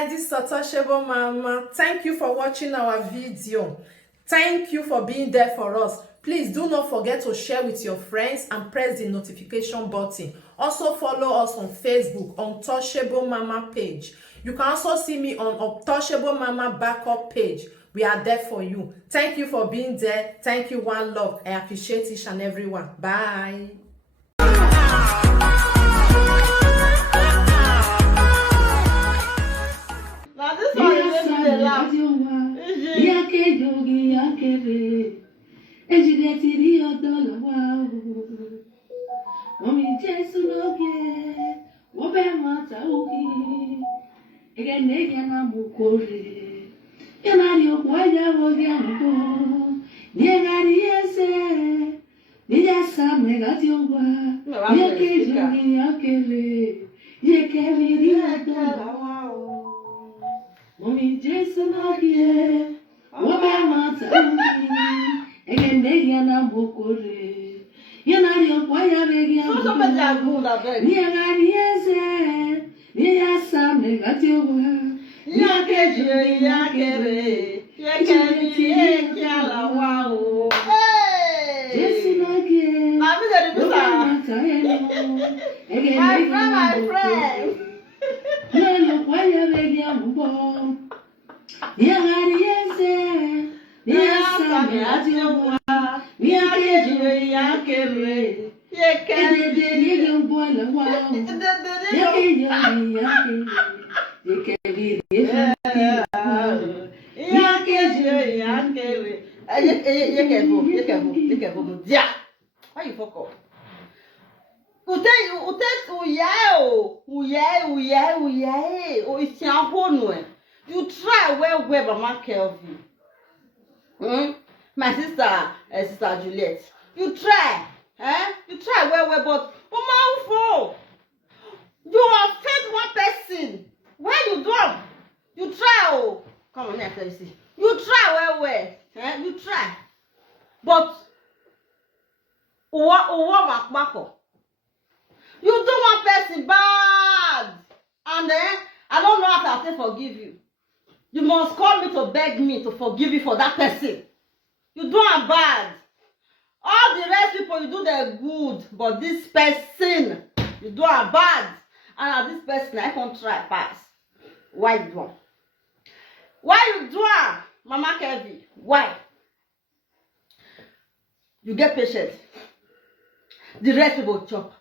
guys, this is Untouchable Mama. Thank you for watching our video. Thank you for being there for us. Please do not forget to share with your friends and press the notification button. Also follow us on Facebook, Untouchable Mama page. You can also see me on Untouchable Mama backup page. We are there for you. Thank you for being there. Thank you, one love. I appreciate each and everyone. Bye. Now this one is making me laugh. Mommy Jason again. What am I again? They are not bokore. You know your boy again. So somebody are good at it. Yes, some negative. Jason again. My friend. Hello, why are they young born? Why you fuck up? You try well, Mama Kelvin. My sister Juliet. You try, You try well, but Mama, you offend one person. When you do, you try. Come on, let me see. You try well, You try, but you do one person bad, and then I don't know how to forgive you. You must call me to beg me to forgive you for that person. You do a bad. All the rest people, you do the good, but this person, you do a bad. And this person, I can't try pass. Why you do? Why you do, Mama Kelvin? Why? You get patient. The rest people chop.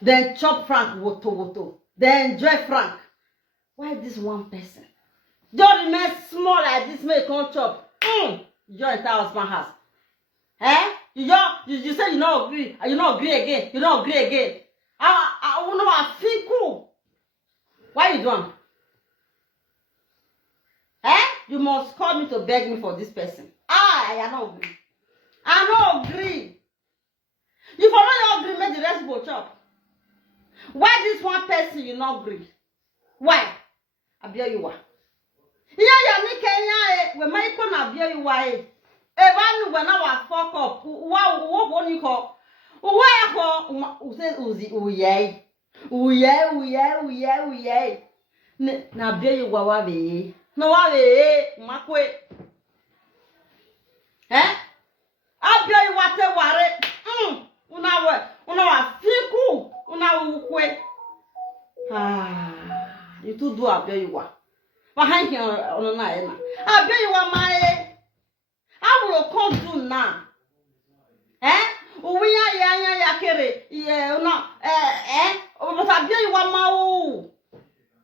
Then chop Frank woto. Then enjoy Frank. Why this one person? Don't remain small like this, may come chop. You enter husband house. You say you don't agree, and you don't agree again. You don't agree again. I know I feel cool. Why you doing? You must call me to beg me for this person. I don't agree. I don't agree. You follow your agreement, the rest will chop. Why this one person you not agree? Why? Abia you are. Yeah, me Kenya. We might come abia you are. Even when I fuck up, what you call? Why call? Say uzi uye. Na abia you wa be. No wa be. Makwe. Abia you wate ware. Una fiku. Una ukwe. You too do abia you wa. Behind here on a night. I bet you are my. I will come to now. We are yakere. Yeah, no. But I bet you are my.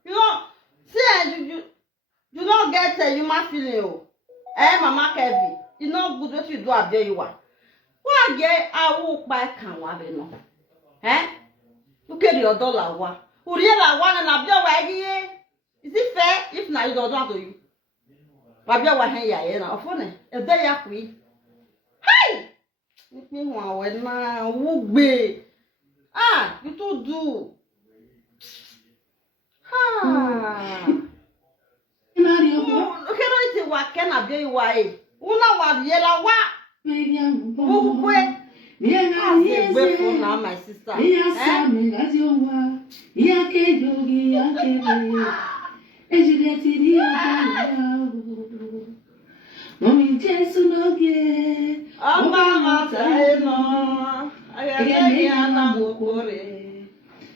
You know, see, you don't get you my feeling. Mama Kelvin. You know good what you do. I bet you are. Why get I walk back and what you know? Look at your dollar. Who really one and I bet you. Is it fair if now you don't want to you? Babia wa hen ya ye na ofone e be ya kwi. Hey! Me wa we na wo gbe. You to do. Okay, no ite wa ke na be wa e. Una wa ye la wa. Wo gbe. My sister. Ejidetiri Obala. Mommy Jesus no ge. Mama Taino. Ayana Mokore.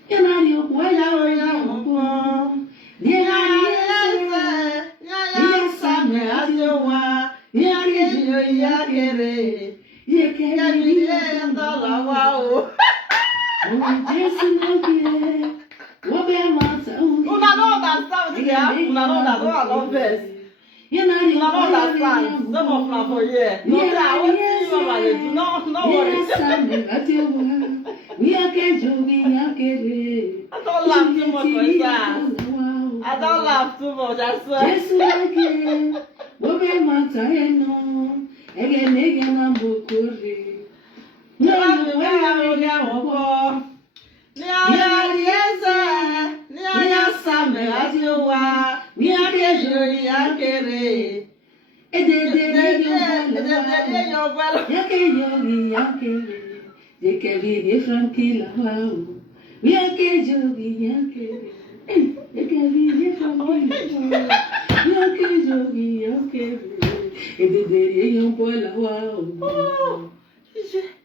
Yanari Okwaya Moko. I don't laugh too much, I swear. Jesu ake, wobe mata eno, ege na mbokore.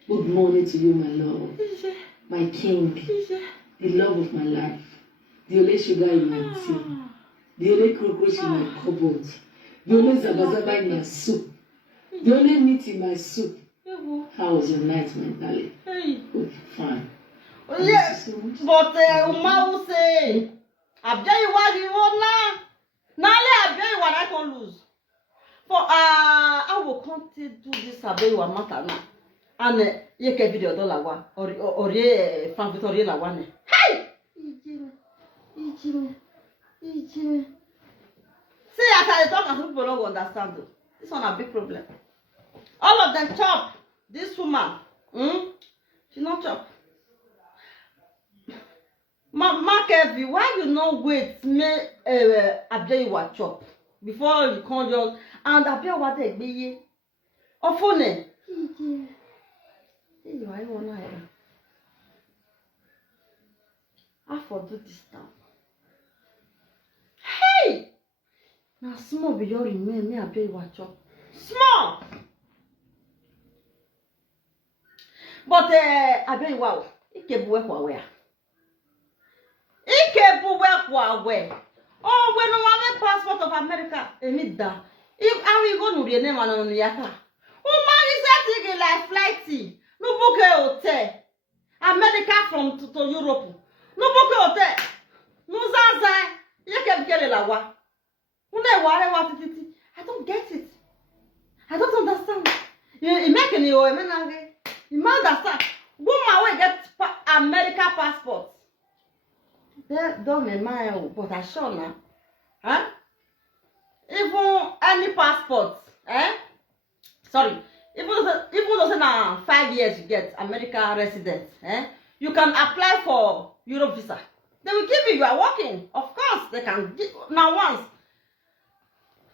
Good morning to you, my love, my king, the love of my life, the only sugar in my tea, the only cockroach in my cupboard, the only zabazaba in my soup, the only meat in my soup. How was your night mentally? Good, fine. Yes, but Uma will say, I've done what you want now. Now I've done what I can lose. For I will continue to do this Abewa matter now. And you can video dollar one or ye Frank Victoria one. Hey! Ijime. See, as I talk, as people don't understand. This one a big problem. All of them chop. This woman, she not chop. Mark Evie, why you not wait me Abewa chop before you come just and Abewa take be ofone. I fordo this now. Hey! Now small be your remain me Abewa chop. Small! But Abewa, ikebuwe kwa wea. Ikebuwe kwa we. Oh, when no one passport of America, emida. If I will go to the name on yaka. Oh man, is that taking like flighty? No book a hotel. America from to Europe. No book a hotel. No zaza. You can get a lawa. I don't get it. I don't understand. You make any you understand? Woman will get America passport. They don't mind, but I sure now. Huh? Even any passport, sorry, even though now 5 years you get America resident, you can apply for Europe visa. They will give you are working. Of course, they can give now once.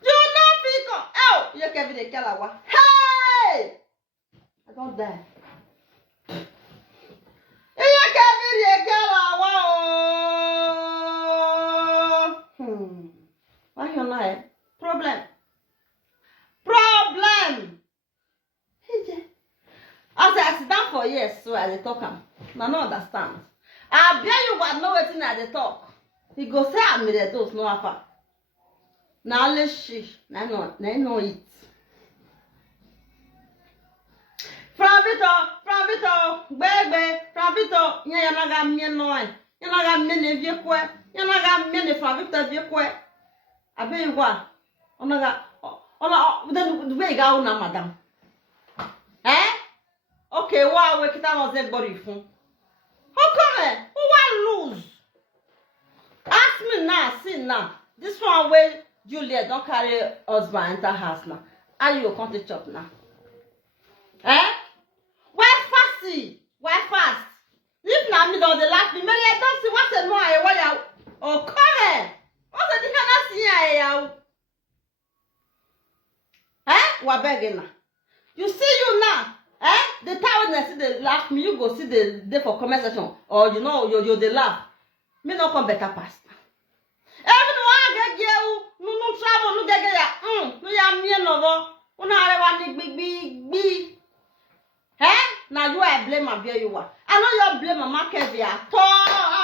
You not pick up. Oh, you can be the Kalawa. Hey! I don't die. You can be the Kalawa. Why you not? Problem. As I sit down for years, so I talk him. I don't understand. I bet you what know wetin I dey talk. He go say I'm the dose no afa. Now let's see. I know it. From Vito, baby, from Vito, you naga me no. You naga me ne vie kwe. You naga me ne from Vito vie kwe. I bet you what. The way go na madam. Okay, why we kita was everybody fun? How come? Who want lose? Ask me now, see now. This one way Julia don't carry husband enter house now. How you come to chop now? Why fasty? Why fast? If now me don't laugh me, maybe I don't see what's the more I want. Oh come! What's the difference here? What begging now? You see you now. The time when I see the laugh me, you go see the day for comment section. Or you know, you the laugh. Me no come better past. Everyone get no get ya. No ya me no go. Una are one big. Eh? Now you I blame my beer you are. I know you blame my Kevia. I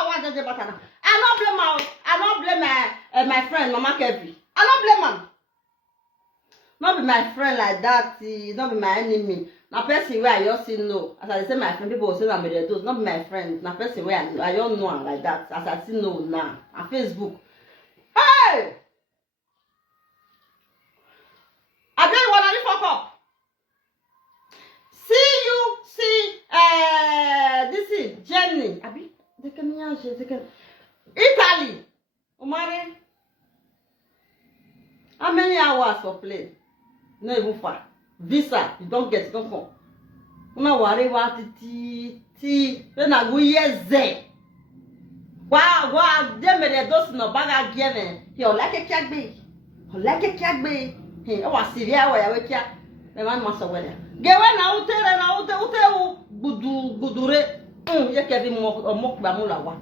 want the button. I don't blame my friend Mama Kevi. I don't blame him. Not be my friend like that, not be my enemy. Na person where I just know. As I say my friend, people say I'm Edos, not be my friend. Na person where I don't know am like that. As I see know now. On Facebook. Hey! I tell you what, I fuck up. See this is Germany. Abi, they can Italy. Umare. How many hours for plane? No even far. Visa, you don't get, don't come. Una worry what ti. Then I go yes. Wow, them the those no bag again. He like a cagbe. He was Syria where I wake. The man must have weather. Get one out there and out there. Gudure. You can be mock Bamula.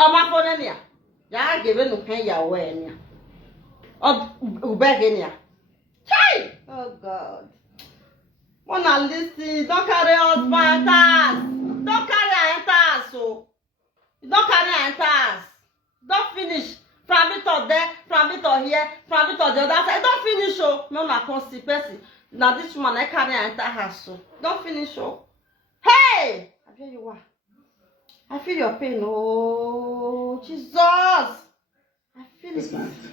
Amaponia. Ya given no pay your way. Ubegenia. Chai! Oh God. Wanna listen, don't carry on my task. Don't carry on task. So don't carry on task. Don't finish. From it or there, from it or here, from it or the other side. Don't finish. Oh, no, na constipation. Now this woman I carry enter her so. Don't finish. Oh, hey! I feel you are. I feel your pain. Oh, Jesus! I feel it. I feel it.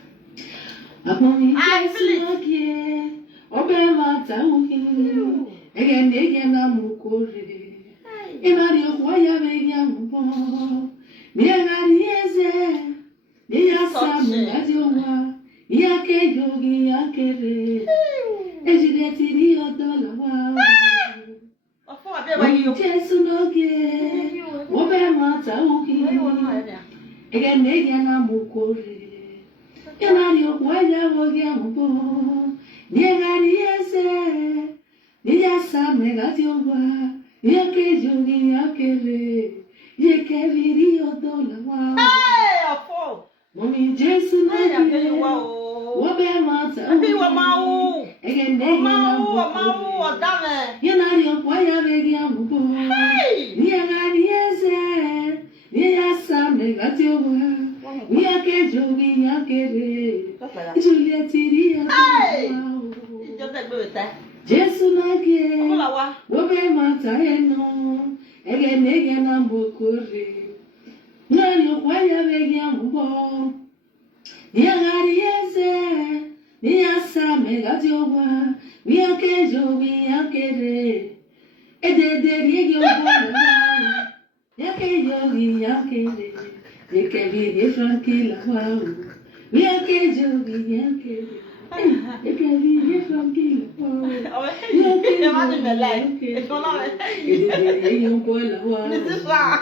Mommy, Jason, I tell you what be my I be what mau. Again, mau, dame. You know your boy, I beg you. Hey, near yes, near some, they got you. We are jogging, I get it. Julia Tiria. Hey, you just like with that. Jason, I get what be my time. Again, I'm booked. Nani kwaya begiambo Yagari yese Niyasa megatiwa Miyakejo miyakere Edede yegyobola Yakejo miyakere Yekebi yefrankila wao Miyakejo miyakere Yekebi yefrankila wao Yakejo miyakere Edede yegyobola wao.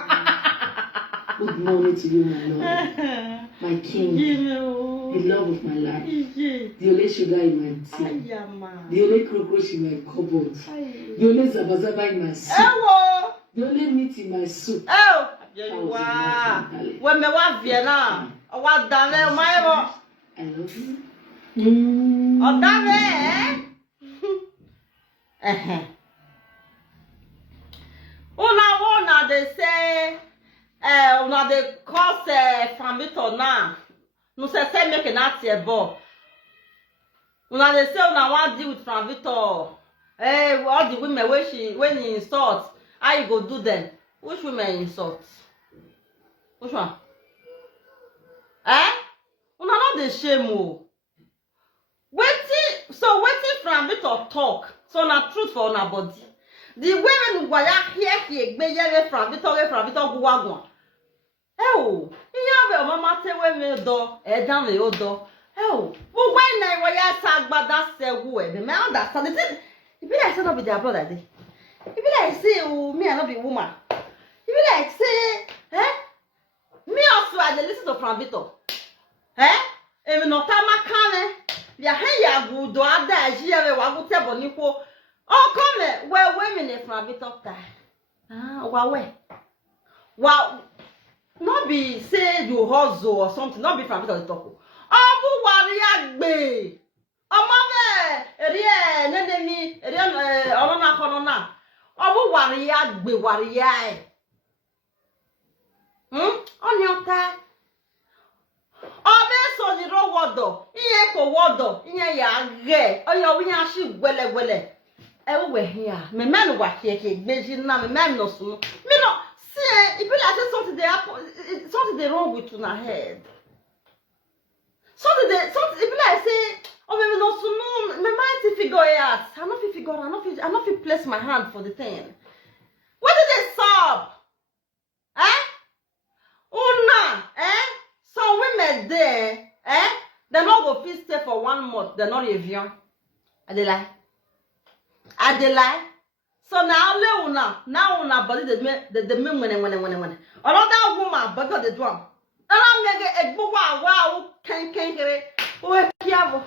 Good morning to you, my Lord, my King, the love of my life, the only sugar in my tea, the only cockroach in my cupboard, the only zabazaba in my soup, the only meat in my soup. Oh, when me want Vienna, or what done, my I love you. Oh, done, Una, they say. Una de cause famito na. No se make na tie bo. Una de say una want deal with famito. All the women when you insult, how you go do them? Which women insult? Which one? Una not the shame o. Waiting famito talk. So na truth for una body. The women who are here, be from Victor Guagon. Oh, you have a mama tell women door, down the old door. Oh, but when I was sad, but that's the way the man that started it. If I said, not be their brother, if I say, oh, me, I not be woman. If I say, me also, I listen to from Victor. If no time I can, ya hey, good, do I die, she have a wago table, Nico. Oh, come well, women from Victor die. Well, not be say you hustle or something, not be from Victor talk. Oh, waria gbe. Omo be eri nenemi eri ono na kono na. Obu waria gbe waria e. Oni ota. Obe so ni ro wodo. Iye ko wodo, iye ya ge. Oyo wi yan shi gwele. We here. Me man wa here beji na me man no so. Me no see, it be like something wrong with una head. Something it be like say, oh me no so no, me mind to figure it out. I not fit place my hand for the thing. What did they solve? Una, some women there, they not go fit stay for 1 month, they not review. Are they lie? So now una body the men when. Another woman but the drum. And I'm making a wow can kere. Oh kiavo.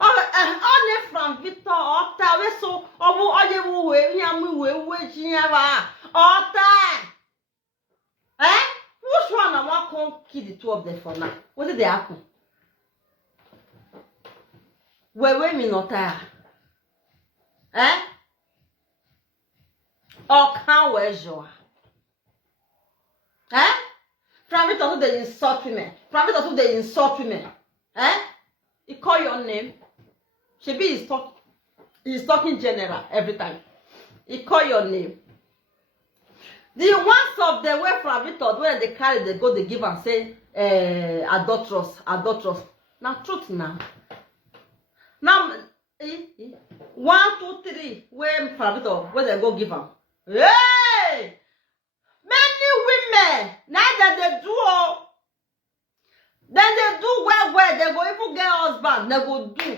Only from Victor Otta so all you we Otta. Which one I want to kill the two of them for now? What did they happen? Where me not tired? Or can wear joy? From it also they insult women. He call your name. She be he's talking general every time. He call your name. The ones of the way from it when they carry they go they give and say adulterous. Now truth now. Now 1, 2, 3 where from where they go give them. Hey! Many women now that they do then they do well, they go even get husband, they go do.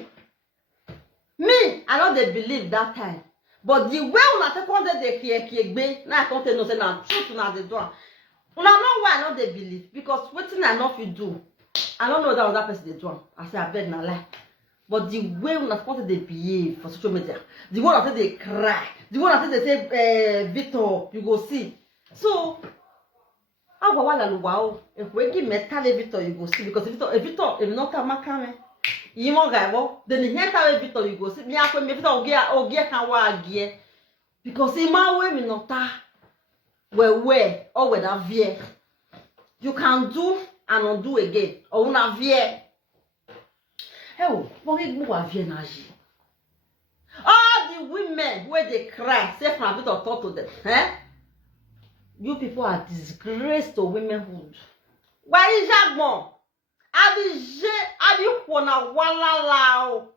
Me, I know they believe that time. But the way when I take on they hear now I can't tell no say now truth now they do. Una know why I know they believe because what thing I know if you do. I don't know that other person they do. I say I beg na lie. But the way when I they behave for social media, the one that they cry, the one that they say Victor, you go see. So I go wala luwa if we give me tell Victor you go see because Victor if not come makame. You mo guy wo then here tell Victor you go see. Me akwe me Victor ogie kan wa agie because he ma we me not ta where or when I vie. You can do and undo again or una vie. Oh, all the women where they cry, say from a bit of talk to them. You people are disgrace to womanhood. Why is that more? Abi kona wala lao.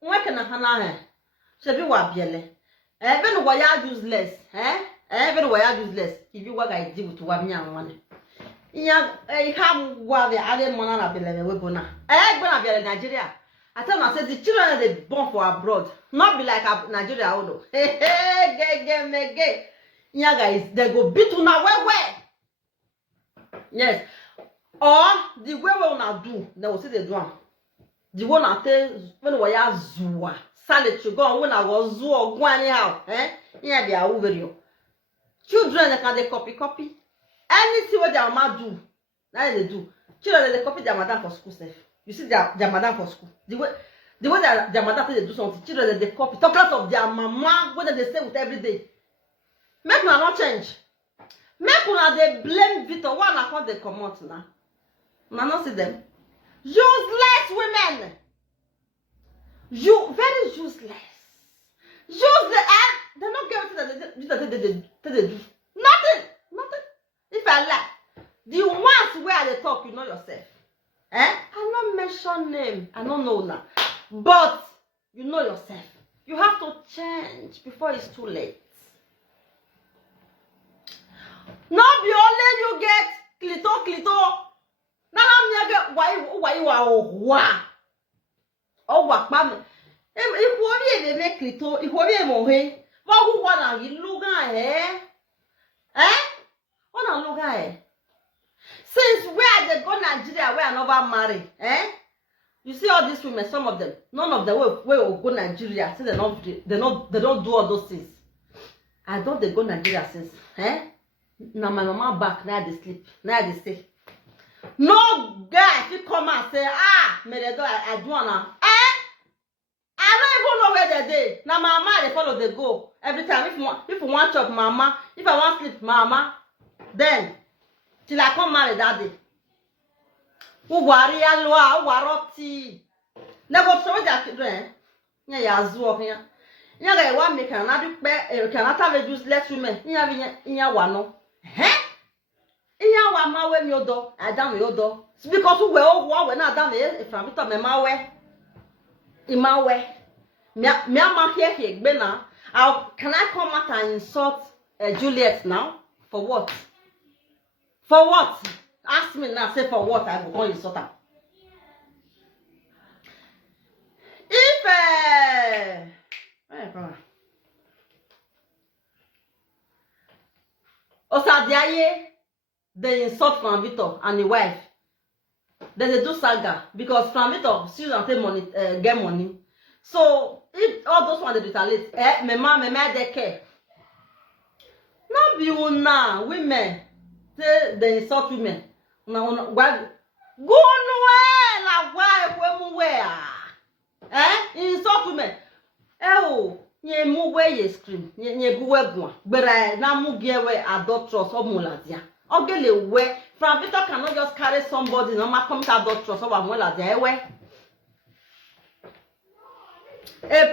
Where can I hana? Shebi wa biele. Even why are useless? Even why are useless? If you work I deal with one young one. Ham wa the other monana bele webona. Gonna be Nigeria. I tell myself the children they born for abroad. Not be like Nigeria odo. Gay. Yeah guys, they go beat una where. Yes. Or the way we wanna do, they will see the drum. The one I tell when we are zua. Salad to go when I was zoo go anyhow. Yeah, be a video. Children they can copy. Anything what their mama do, now they do. Children they copy their madam for school self. You see their madam for school. The way their madam they do something, children they copy. Talk lot of their mama, what they say with every day. Make una not change. Make una they blame Victor. One account they come out now. Una not see them. Useless women. You very useless. Useless. They not get what they do. Nothing. If I lie, the ones where they talk, you know yourself. I don't mention name. I don't know now. But you know yourself. You have to change before it's too late. Not be only you get clito. Now I'm get why you are oh what mama. If we make clito, if we mohe, what who wanna you look at What look at since where they go Nigeria where I never marry, You see all these women, some of them, none of them will go Nigeria. See they don't do all those things. I thought they go Nigeria since, Now my mama back, now they sleep, now they stay. No guy to come and say, ah, me the door I do now. I don't even know where they dey. Now mama they follow they go every time. If you want chop mama, if I want sleep mama, then till I come marry that day. Who worry alwa, who waroti. Never show that children. Yeah, ya zuo here. Yeah, they want me can do can have useless women. Yeah, one no. Eh? Yeah, one ma we mi odo. I down mi odo. Because we all when I down me from it me ma we. Ima we. Me ma here bena. Can I come out and insult Juliet now? For what? For what? Ask me now, say for what I will call insult her. If Osadiaye, they insult Frank Victor and the wife. Then they do saga because Frank Victor still don't take money, get money. So if all those ones they retaliate, me they care. Not be una women say they insult women. Una go nowhere la wife we mu where. Insult women. Oh. Nye mu we ye scream nye bu we gwa gbera na mu bie we adulterous or muladia ogele we from Victor cannot just carry somebody no ma commit adulterous or muladia we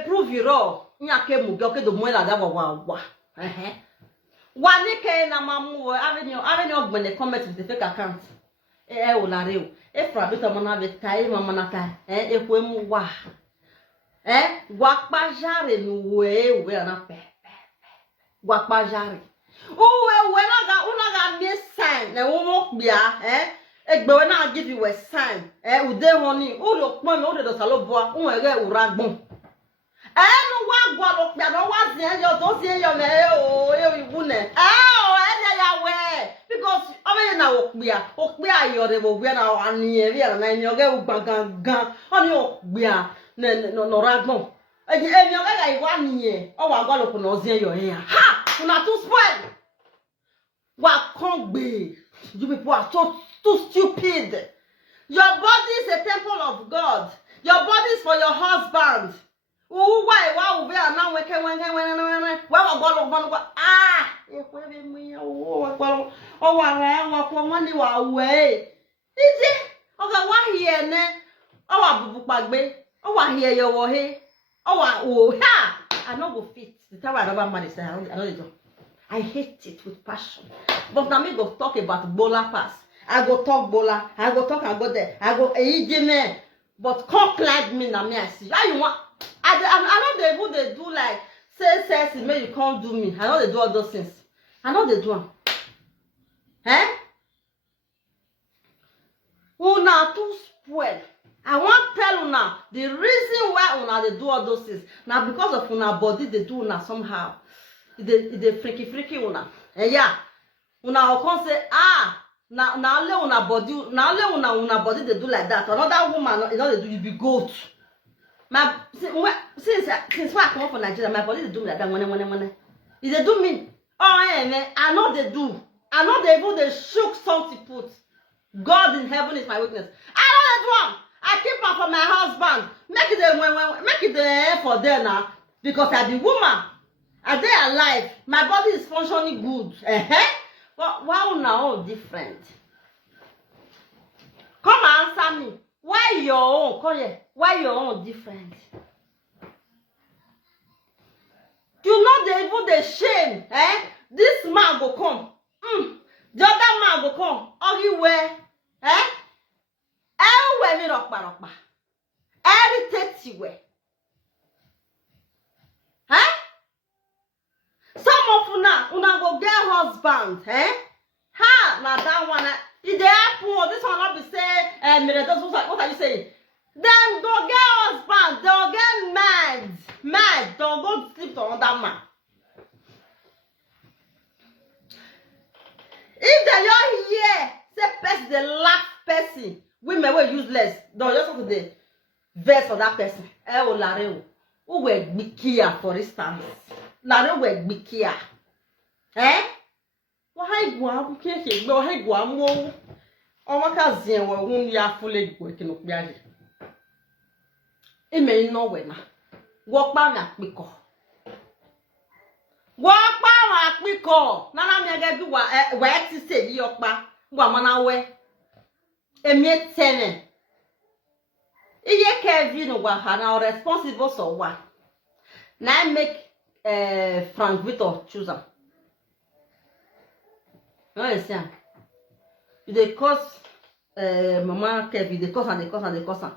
prove it all nya ke mu gyo ke do muladia wa wa ni ke na mamu we avenue ogbene comment with the fake account o la re o from Victor mona be kai mama na kai ekwe mu wa Guapajare we na pe. Guapajare. We na be sign na wo mo bia egbe we na give you a sign ude honey o lo pon me o de do saloboa o ere uragbon no wa gwa lo pia no wa zin yo to sin yo me iwu ne ya we because o na o pia yo de bo we na ani eri na ni o ge u gbagan oni o pia no ragbon emi o ga iwa niye o wa gwa lo kun ozin yo yin ha una too spoil wa kon gbe you people are so too stupid. Your body is a temple of God. Your body is for your husband. Why we are now when I know go fit. The time I never married, I know the job. I hate it with passion. But now me go talk about Bola pass. I go talk Bola. I go talk and go there. I go me. But come like me now me I see. How you want? I know they would they do like say me you can't do me. I know they do all those things. I know they do them. Una too spoil. I want tell una the reason why una they do all those things. Now because of una body they do una somehow. They freaky una. Yeah. Una can say now let una body una body they do like that. Another woman you know they do you be goat. My since I come from Nigeria, my body they do like that when they do me. I know they do. I know they even they shook something put. God in heaven is my witness. I know they do them. I keep her for my husband. Make it for them now. Because I be woman. Are they alive? My body is functioning good. But why now different? Come answer me. Why your own? Come here. Why your own different? You know they even the shame. This man go come. The other man go come. Everywhere. Everywhere me rock. Every way. Some of una go get husband, na that one. If they happen, this one not be say, what are you saying? Then go get husband, they'll get mad, don't go sleep to another man. If they don't hear, say person, the last person, women were useless, don't just have to the verse for that person. Lareo, who were Bikia, for instance. Lareo were Bikia. Why go? Why go? O makazien we won ya fule gbo kinu pe aye. Ime no we na. Wo pa mi apiko. Wo pa wa apiko. Nana mi age bi wa we ti se yi opa. Wa mana we. Emi etene. Iye Kevin wa na responsible so wa. Now make Frank Victor choose am. You understand? You dey cause Mama Kevin, they cause am.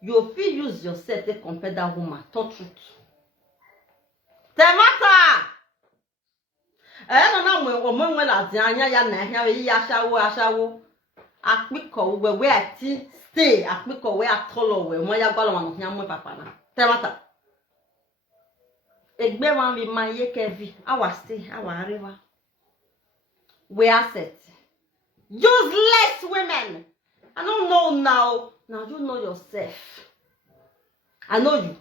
You fit use yourself to compare that woman. Talk truth. Temata. No we o la di anya ya na hia we ya asawo. Apiko we ati stay. Apiko we atolo we mo ya gbalo wan hia mo papa na. Temata. Egbe wan bi ma ye Kevin. Our stay, our river. We asset. Useless women. I don't know now. Now you know yourself. I know you.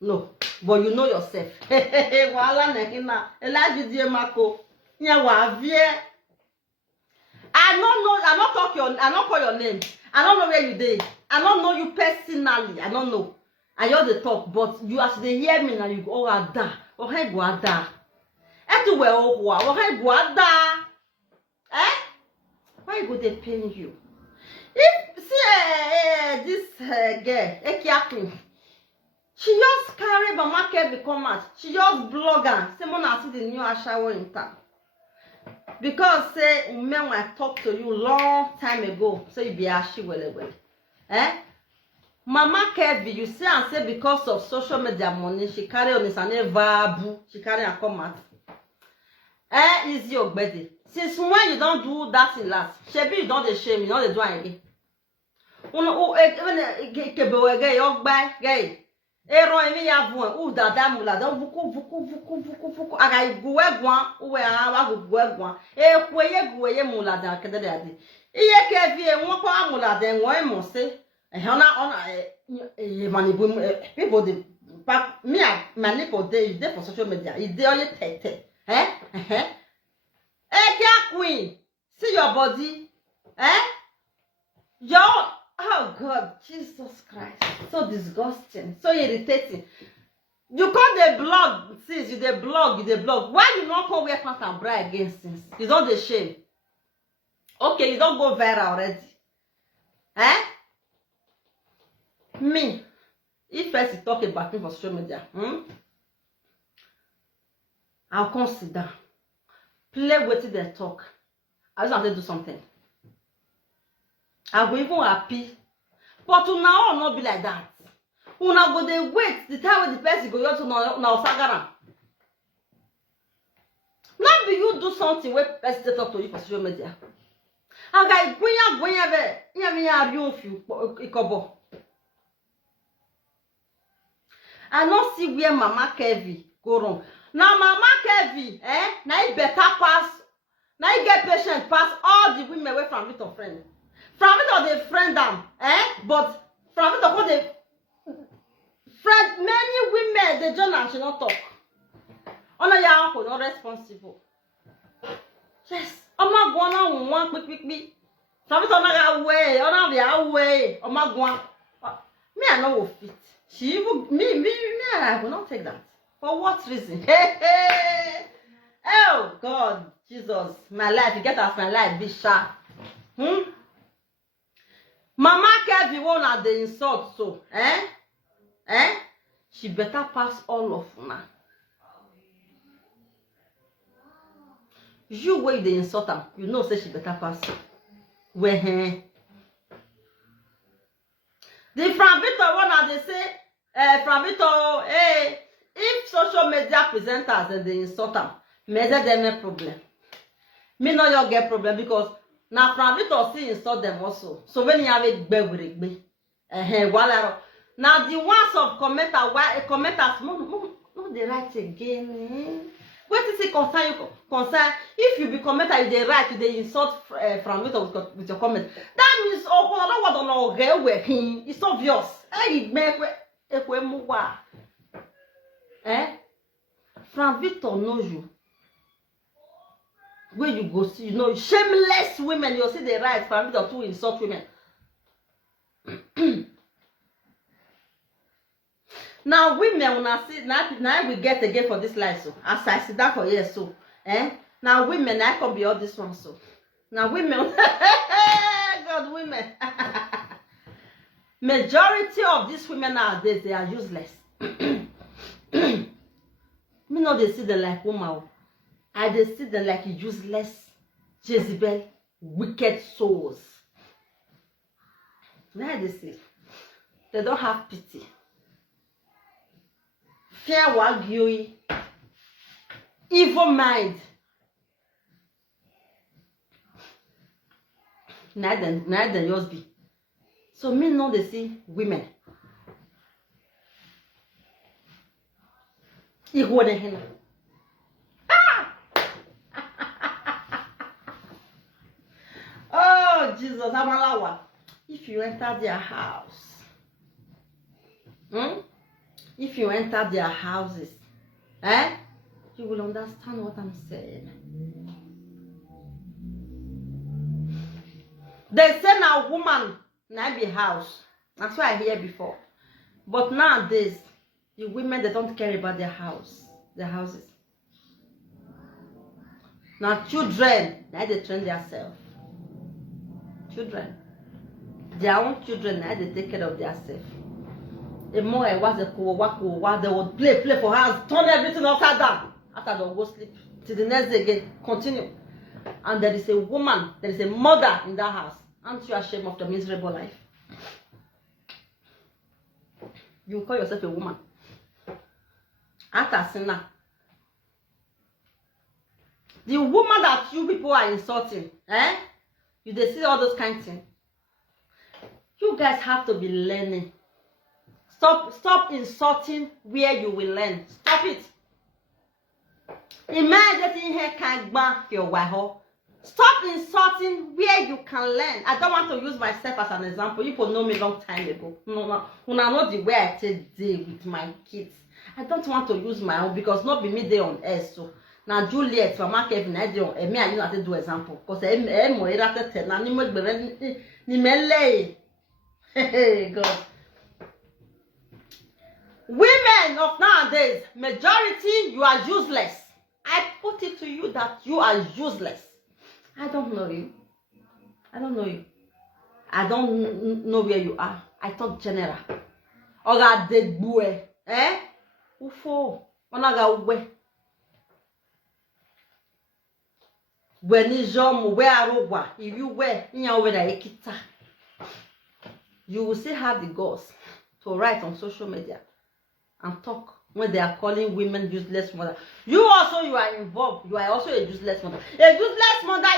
No, but you know yourself. Wala nekina. Elaji die mako. Nya wa vie. I don't know. I don't call your name. I don't know where you dey. I don't know you personally. I don't know. I hear the talk, but you as they hear me now, you go ada. Oh hey go ada. Etu we ohwa. Oh hey go ada. Why go they pain you? If see this girl, Ekiaku, she just carry Mama Kevin come out. She just blog her. Say Mona see the new Ashawo in town. Because say men when I talk to you long time ago, so you be ashi well. Mama Kevin, you see and say because of social media money, she carry on this and vabu, she carry and come out. Is your birthday. Since when you don't do that in last? Shebi you don't dey shame, you don't dey do again. Uno even kebewege yogba gay. Ero emi ya vu dada mula don vuku. Aga iguwe gwan, uwe awa guwe gwan. Kweye mula da kedede ade. Iye Kevin won kwa mula de won mo se. Ona manibu people dey back me my neighbor dey for social media. E dey only tete. Queen, see your body, oh God, Jesus Christ, so disgusting, so irritating. You call the blog, sis, you the blog. Why you not come wear pants and bra again since? You don't the shame. Okay, you don't go viral already. Me, if first you talk about me for social media, I'll consider. Play with the talk. I just have to do something. I'm even happy. But now will not be like that. Una go they wait the time when the person go to now sagara. Not be you do something where person talk to you for social media. And guy gwenya be ya you few ikobo. I not see where Mama Kevin go wrong. Now Mama Kevin, now he better pass. Now he get patient pass all the women away from little friend. From little they friend them, but from little what they friend many women they don't should not talk. Ona ya uncle not responsible. Yes, Oma gwana one quick. From little na away, ona be away. Oma gwan. Me I know fit. She even me I will not take that. For what reason? Oh God, Jesus, my life, you get off my life, be sharp. Mama Kevin won't have the insult, so, she better pass all of now. You wait the insult her, you know, say she better pass. Where the Frank Victor one they say, Frank Victor, if social media presenters and they insult them, measure them a problem. Me know you get problem because now Frank Victor see insult them also. So when you have a be, now the ones of commenters, no, they write again. What is it concern you concern? If you be commenter, you they write, you they insult Frank Victor with your comment. That means what don't know working. It's obvious. Frank Victor knows you. Where you go see, shameless women, you'll see the right for me to insult women. Now women, when I see now we get again for this life, so as I sit down for years, so now women, I can be all this one, so now women, God, women. Majority of these women nowadays, they are useless. Me know they see them like woman. They see them like useless, Jezebel, wicked souls. Now they see. They don't have pity. Fear wagyu, evil mind. Neither yours be. So me know they see women. Oh Jesus, Amalawa. If you enter their house, if you enter their houses, you will understand what I'm saying. They say now woman now be house. That's why I hear before. But nowadays, the women, they don't care about their houses. Now children, now they train themselves. Children, their own children, now they take care of themselves. The more I was they would play for house, turn everything upside down. After they'll go sleep. Till the next day again, continue. And there is a woman, there is a mother in that house. Aren't you ashamed of the miserable life? You call yourself a woman. After sinner. The woman that you people are insulting, you they see all those kind of things. You guys have to be learning. Stop insulting where you will learn. Stop it. Imagine here can't back your wife. Stop insulting where you can learn. I don't want to use myself as an example. You people know me long time ago. No. When I know the way I take day with my kids. I don't want to use my own because not be me there on earth. So now Juliet, Mama Kevin, I do. Me I use to do example. Because mo irate te na ni mo gbere ni mele. Hey God. Women of nowadays, majority, you are useless. I put it to you that you are useless. I don't know you. I don't know where you are. I talk general. Oga de bue. Ufo. Onaga ube. When is jom where arogwa. If you wear, you will still have the guts to write on social media and talk when they are calling women useless mother. You are involved. You are also a useless mother. A useless mother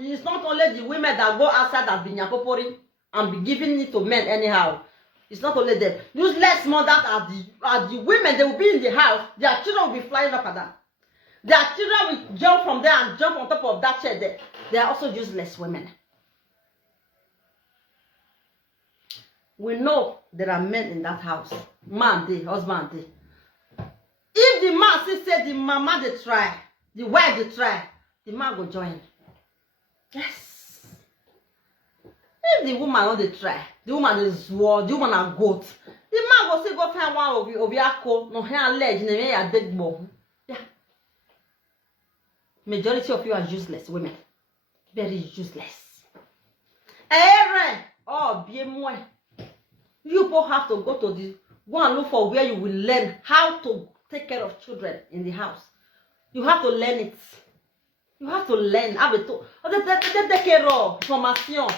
is not only the women that go outside and be nyapopori and be giving it to men anyhow. It's not only them. Useless mothers are the women. They will be in the house. Their children will be flying up and down. Their children will jump from there and jump on top of that chair there. They are also useless women. We know there are men in that house. Man, they, husband, they. If the man still say the mama they try, the wife they try, the man go join. Yes. If the woman not they try, the woman is swore, the woman a goat, the man go say go find one of your co, no hair leg, no hair dead bone. Yeah. Majority of you are useless women. Very useless. Aaron, oh, bien moi. You both have to go to go and look for where you will learn how to take care of children in the house. You have to learn it. You have to learn. Take care of formation.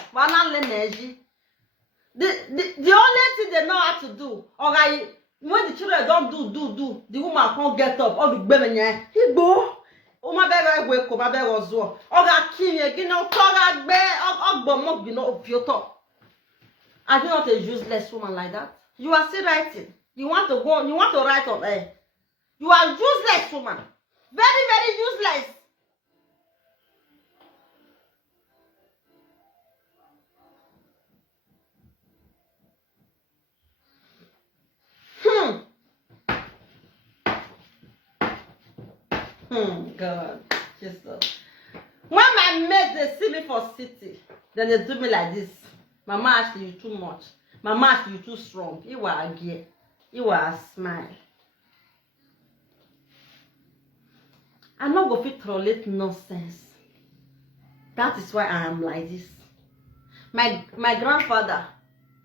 The only thing they know how to do, okay, when the children don't do, the woman can't get up. All the women, he go. Uma bega wake up, bega ozo. Oga kinye, gino toga be, ogbomo bino fioto. Are you not a useless woman like that? You are still writing. You want to write on air. You are useless woman. Very, very useless. God. Jesus. When my mates they see me for city, then they do me like this. Mama Ashley, you too much. Mama Ashley, you too strong. You were a gear. You were a smile. I'm not going to tolerate nonsense. That is why I am like this. My grandfather,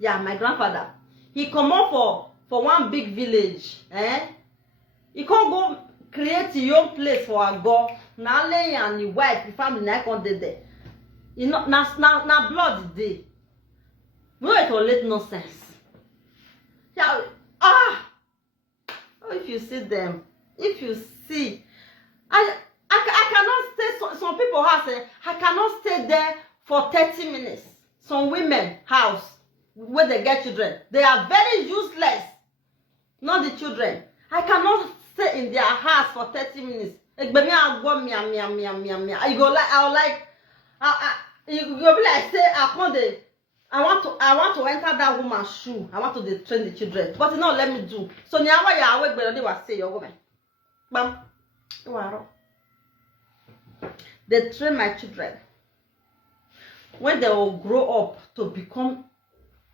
my grandfather, he come up for one big village. He can't go create your own place for a God. Now lay and the wife, the family, I can't do there. You know, now blood day. We don't tolerate nonsense. Yeah, oh, if you see them, if you see, I cannot stay. Some people have said I cannot stay there for 30 minutes. Some women house where they get children, they are very useless. Not the children. I cannot stay in their house for 30 minutes. You go like, you go be like, say, I want to enter that woman's shoe. I want to train the children, but not let me do. So now you are awake, but they will say your woman. Bam, you are. They train my children. When they will grow up to become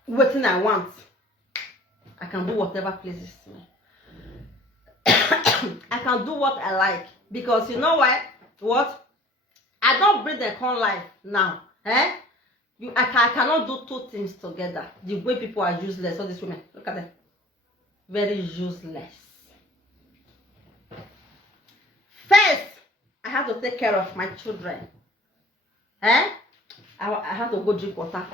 what I want, I can do whatever pleases me. I can do what I like. Because you know why? What? I don't breathe the corn life now. I cannot do two things together. The way people are useless, all these women. Look at them. Very useless. First, I have to take care of my children. I have to go drink water.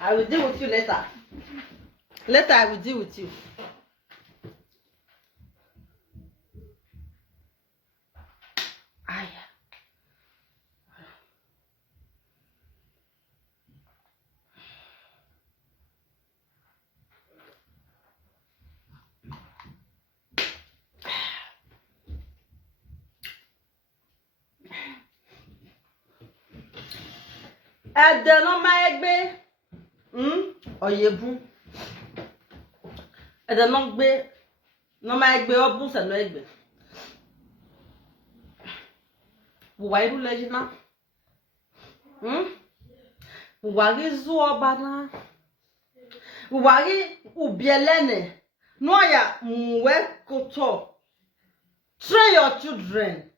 I will deal with you later. Later, I will deal with you. Ẹ̀dẹ̀nà máa gbé ọ̀yẹ̀bù. Ẹ̀dẹ̀nà gbé nà máa gbé ọ̀bùn sẹ̀nà ẹgbẹ̀. Wùwà irú lẹ́yìn náà. Wùwà rí zú ọba náà. Wùwà rí ùbí ẹlẹ́nẹ̀. Nọ́ọ̀yà mùwẹ́ kòtò. Train your children.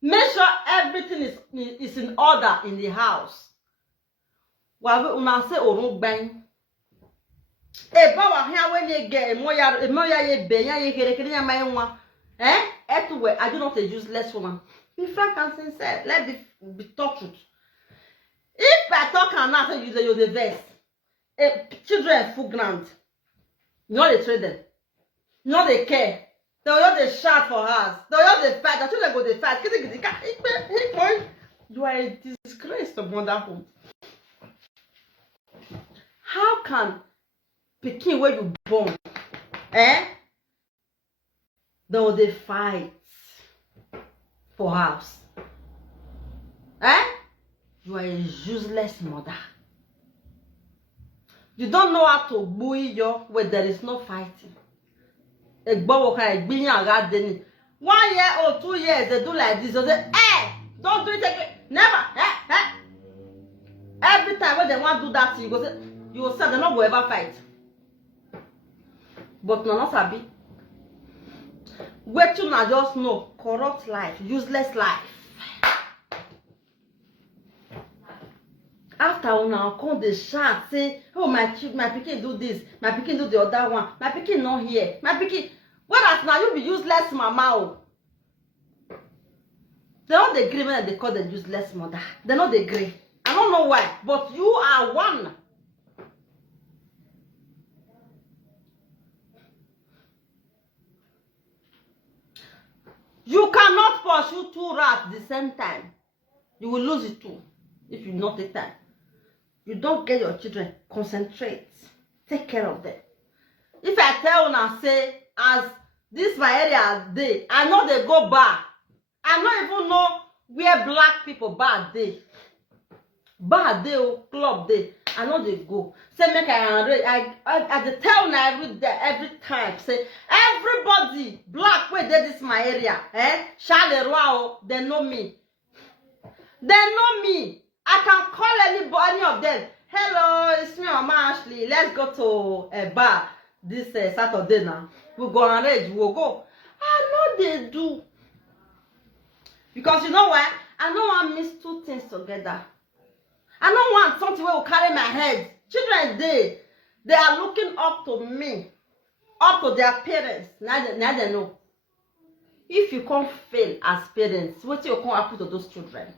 Make sure everything is in order in the house. Wabe una se orun gban. Ba wa hia we ne ge emoya ye be ya ye kere ya mai nwa. Etuwe I do not a useless woman. Be frank and sincere. Let be talk truth. If I talk and now say you the best. Children full ground. You know they trade them. You know they care. They will just shout for us. They will just fight. The children go they fight. You are a disgrace to motherhood. How can pikin where you born, they will fight for house? You are a useless mother. You don't know how to bully you where there is no fighting. 1 year or 2 years they do like this. They say, don't do it again. Never. Every time when they want to do that, you go say. You will say they're not going to ever fight. But no, not sabi. Wait till now just know corrupt life, useless life. After una come the shout, say, oh my pikin do this, my pikin do the other one, my pikin not here, my pikin. Whereas now you be useless mama. They don't agree when they call the useless mother. They don't agree. I don't know why, but you are one. You cannot pursue 2 rats at the same time. You will lose it too if you not take time. You don't get your children. Concentrate. take care of them. If I tell una say as this my area dey, I know they go bar. I don't even know where black people bar dey. Bar dey o, club dey. I know they go. Say make I dey tell una every day, every time. Say everybody black wey dey this my area, Charleroi, they know me. They know me. I can call any of them. Hello, it's me, Mama Ashley. Let's go to a bar this Saturday now. We'll go arrange. We'll go. I know they do. Because you know why? I don't want to mix two things together. I don't want something where will carry my head. Children, they are looking up to me, up to their parents. Now they know. If you can't fail as parents, what you can't happen to those children?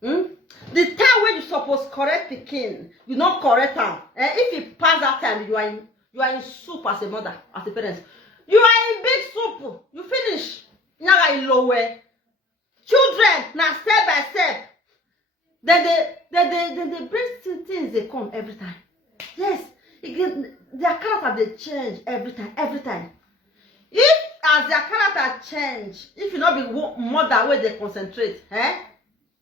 The time when you supposed correct the king, you not correct them. If you pass that time, you are in soup as a mother, as a parent. You are in big soup. You finish. Now in lower. Children, now step by step. Then they bring things they come every time. Yes, their character they change every time. If as their character change, if you not be mother where they concentrate,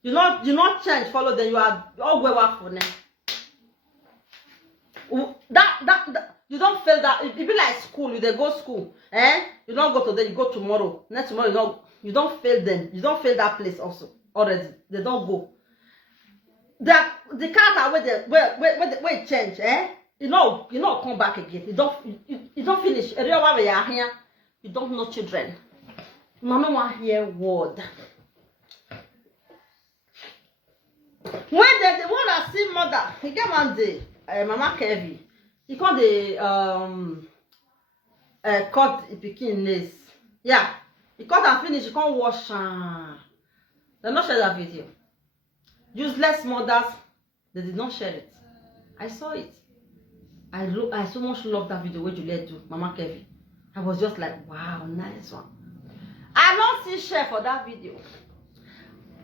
you not change, follow them, you are all way work for them. That you don't feel that it be like school, you they go school, you don't go today, you go tomorrow. Next tomorrow you don't fail them, you don't fail that place also already. They don't go. The character where change, you know come back again. You don't finish. You don't know children. No one hear word. When the one that see mother, he get one day, Mama Kevi, he called the cut pikin nails. Yeah, he cut and finish. He can't wash. They not share that video. Useless mothers, they did not share it. I saw it. I so much love that video where you let do Mama Kevi. I was just like, wow, nice one. I don't see share for that video.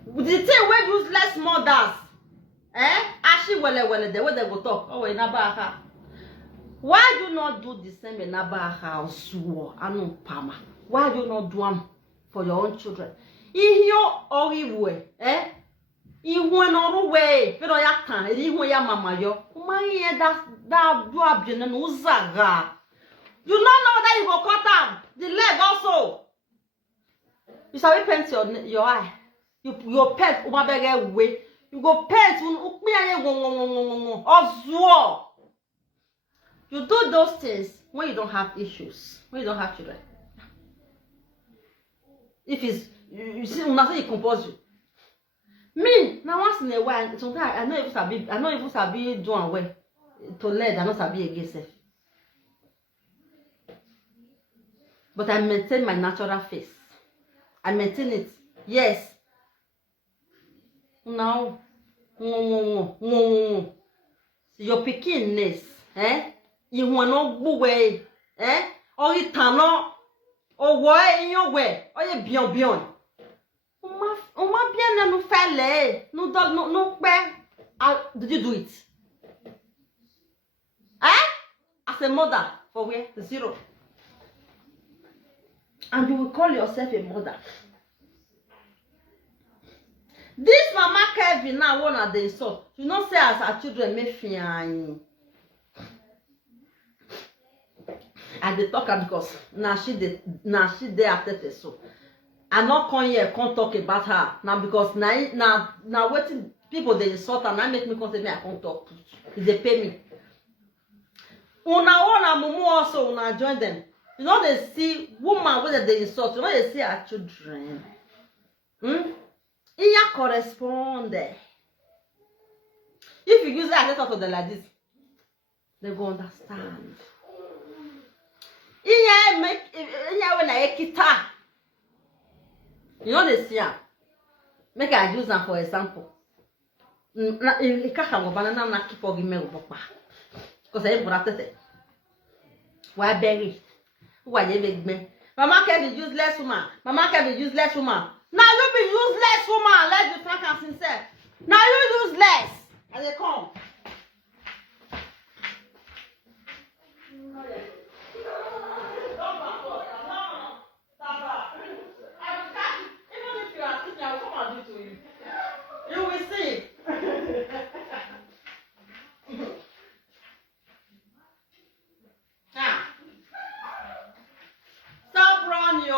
The thing where useless mothers, actually the way they go talk. Oh, in Abaha. Why do you not do the same in Abaha or Suo? I know Pama. Why do you not do them for your own children? In your oriwe, Ihu no way, pero ya kan, ihu ya mama yo. Umaye that do abjene no uzaga. You don't know that you go cut up the leg also. You sabi paint your eye. You paint umabege way. You go paint ukmiye ozuo. You do those things when you don't have issues, when you don't have children. If it's you see nothing it compose you. Me, now once in a while, sometimes I know even sabi do and well to lead. I know sabi against it. But I maintain my natural face. I maintain it. Yes. Now, your pickiness, you want no buwe, or you tano, or why in your way, or you beyond. Uma bien no fele, no dog, no where did you do it? As a mother, for where? 0. And you will call yourself a mother. This Mama Kevin now one of the insult. You not say as our children may fear. And they talk because now she they after the so. I not come here can't talk about her now because now waiting people they insult and I make me come say me I can't talk. They pay me. Una mumu also una join them. You know they see woman whether they insult. You know they see our children. Iya correspond. If you use that talk to them like this, they go understand. Iya when I kita. You know they see her. Make I use them for example. I can't have a banana na keep or give me a papa. Because I ain't brought it. Why berry? Why you make me? Mama can be useless woman. Mama can be useless woman. Now you be useless woman. Let's be frank and sincere. Now you useless. And they come.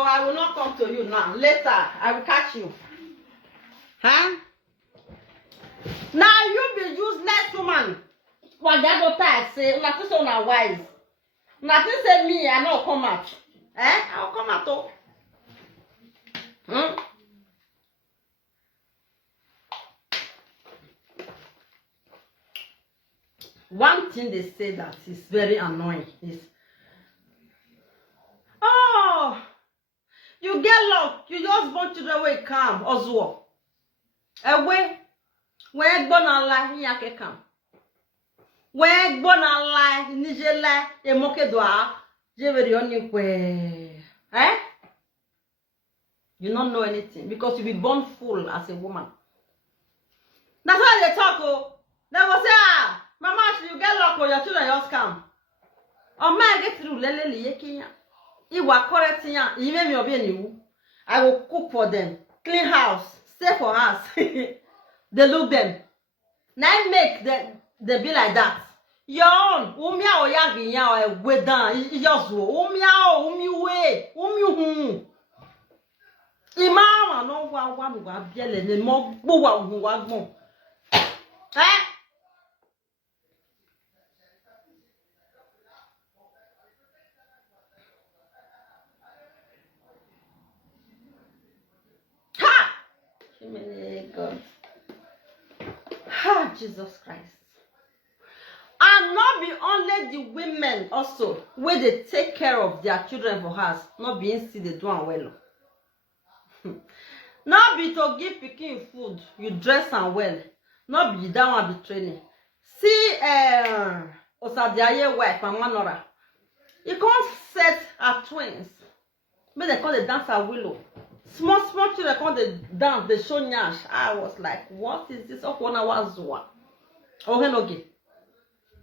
I will not come to you now. Later, I will catch you. Huh? Now you be useless woman. What that daughter say? Nothing so now wise. Nothing say me. I not come out. I'll come out. Oh. One thing they say that is very annoying is, oh, you get luck. You just born children way calm. Ozuo. Away. When gonna lie, he can come. When gonna lie, Nigella, a mokedwa, Jeveri on you. You don't know anything because you be born full as a woman. That's why they talk. Oh, they will say, ah, Mama, you get luck or your children just come. Oh, man, get through Lele Yekinya. You were correct here. You may be new. I will cook for them, clean house, stay for us. They look them. Now make they be like that. Your own, umia or yaginya or way down, yours, umia or way, Imama no one who are yelling the more boa who was more. Ha! God. Ha! Jesus Christ. And not be only the women also where they take care of their children for us, not being see they do well. Not be to give pikin food, you dress and well. Not be that one be training. See, Osadiaye wife and Manora. You can't set her twins. But they call the dancer willow. Small children call the dance, they show nyash. I was like, what is this? Of 1 hour zua. Okay.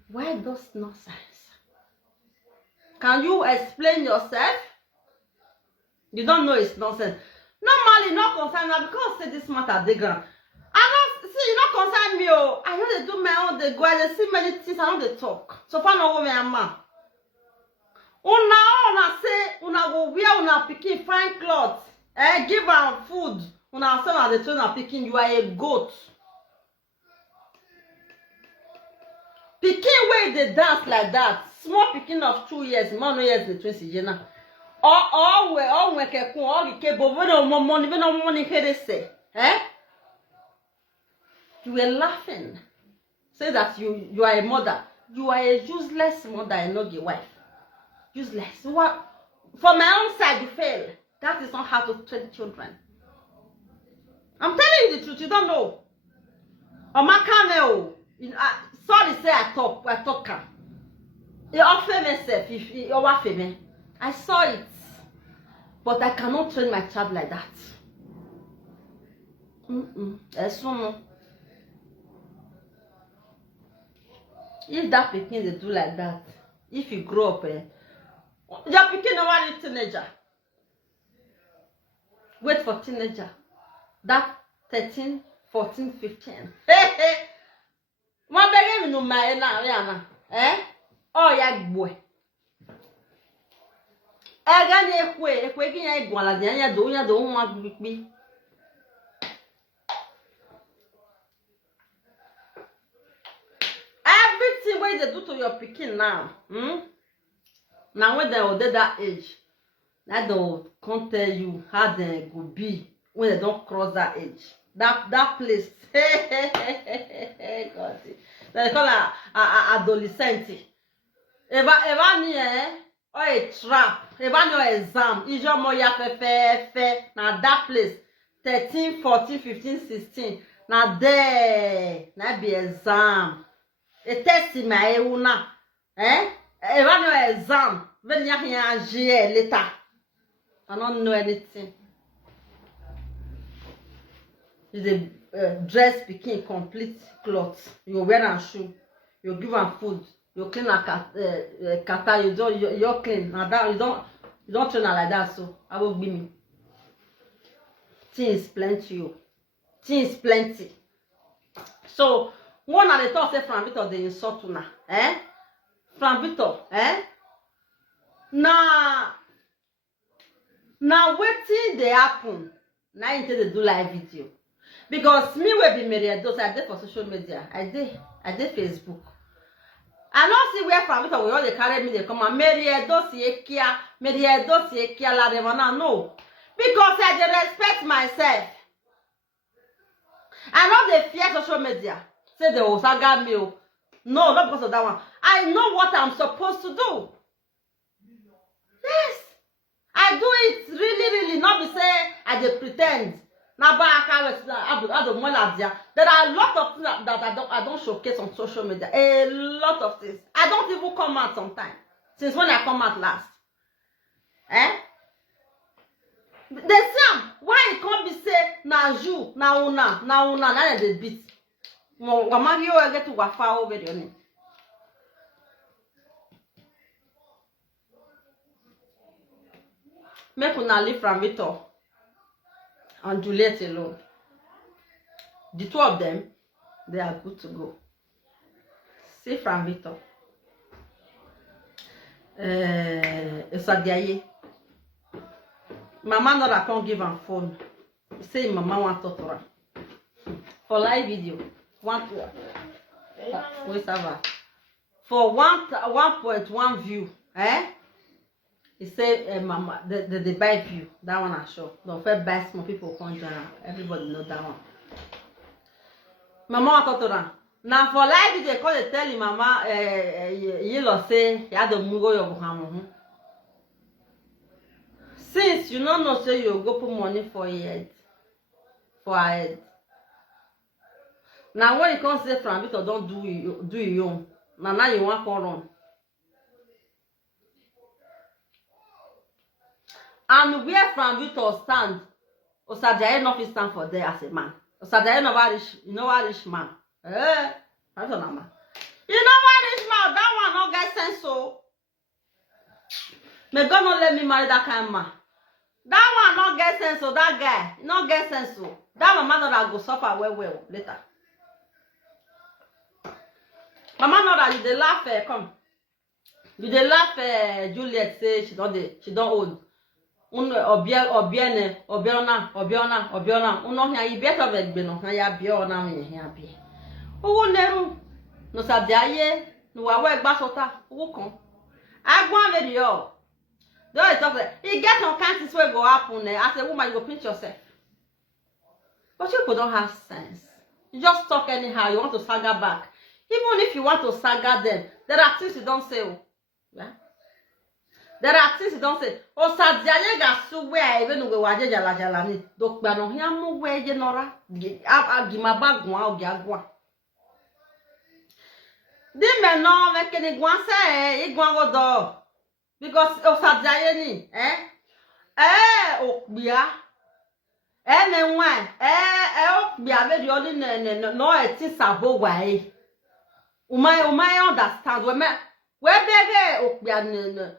Why those nonsense? Can you explain yourself? You don't know it's nonsense. Normally, not concern me because say this matter they ground. I don't see you not concern me. Oh, I know they do my own. They go. They see many things. I know they talk. So far, no woman and man. Una say una go wear una pikin fine clothes. Give her food. Una say na the train una pikin. You are a goat. Pikin wey dey dance like that. Small pikin of 2 years, man no years the twins jena. Or we kekun or ke bo we no money here say. You were laughing. Say that you are a mother. You are a useless mother and not a wife. Useless. What? For my own side, you fail. That is not how to train children. I'm telling you the truth. You don't know. Sorry, say I talk. You offer myself if you offer me. I saw it, but I cannot train my child like that. If that pikin they do like that, if you grow up, your pikin no want teenager. Wait for teenager. That 13, 14, 15. One begin no my na. Oh ya boy. Again ekwe gin ya igwala dia ya do nwa gbipi. Everything wey they do to your pikin now, now when they will that age, that they can't tell you how they go be when they don't cross that age. That place, God, they call her adolescent. Eva ni or a trap. Eva no exam. Ijo mo ya fe. Now that place, 13, 14, 15, 16. Now there, na be exam. A test in my una. Eva no exam. When you hear later, I don't know anything. You dress pikin complete clothes. You wear and shoe. You give am food. You clean a kata. You clean. Now that you don't train her like that. So I will be me. Things plenty. Things plenty. So one of the thoughts say from Victor they insult una. From Victor. Nah. Now wetin dey happen? Now you take dey do live video. Because me will be Mary Edos, I did for social media. I did Facebook. I don't see where from it we all they carry me, they come and Mary Edos la devana. No. Because I dey respect myself. I know they fear social media. Say they will saga me. No, not because of that one. I know what I'm supposed to do. Yes. I do it really, not be say I dey pretend. Now, there are a lot of things that I don't showcase on social media. A lot of things. I don't even come out sometimes. Since when I come out last. The same. Why it can't be say na you, na una, na they beat. Wamagi o get to wafa over your name. Make una leave from Victor and Juliet alone. The two of them, they are good to go. See from Victor. Esadiaye. Mama not I can't give her phone. Say mama want to talk to her. For live video. For 1.1 view. He say, mama, the buy view. That one I show. The first buy small people come join. Everybody know that one. Mama want to talk to her. Now for live video, call they tell him, mama, you lo say, you had to move your go. Since you don't know, say you go put money for your head. For her head. Now when you come say from it or don't do your own. Now you want to run. And where from Victor stand, Osadiaye not fit stand for there as a man. Osadiaye never rich, you know what rich man. I don't know, man. You know what rich man? That one not get sense so. May God not let me marry that kind of man. That one not get sense so. That guy not get sense so. That mama know that go suffer well later. Mama know that you dey laugh come. You dey laugh Juliet say she don't old. Obiona. Uno here you better than Beno. Ya biona me here be. Who neru? No Sadiaye. No wa work basota. Who come? I go on video. Don't talk like he get on can't where go happen. As a woman, you go pinch yourself. But you don't have sense. You just talk anyhow. You want to saga back. Even if you want to saga them, there are things you don't say. Yeah? There are things you don't say. Oh, Sadiaye ga suwe even we waje jala ni. Dok bano hiya mu weje nora. Agima bagwa o giagwa. Di me no me keni gwan se igwan go do. Because oh Sadiaye ni, okbia. Me wan. Okbia ve di only no eti sabo wa Umay understand we bebe okbia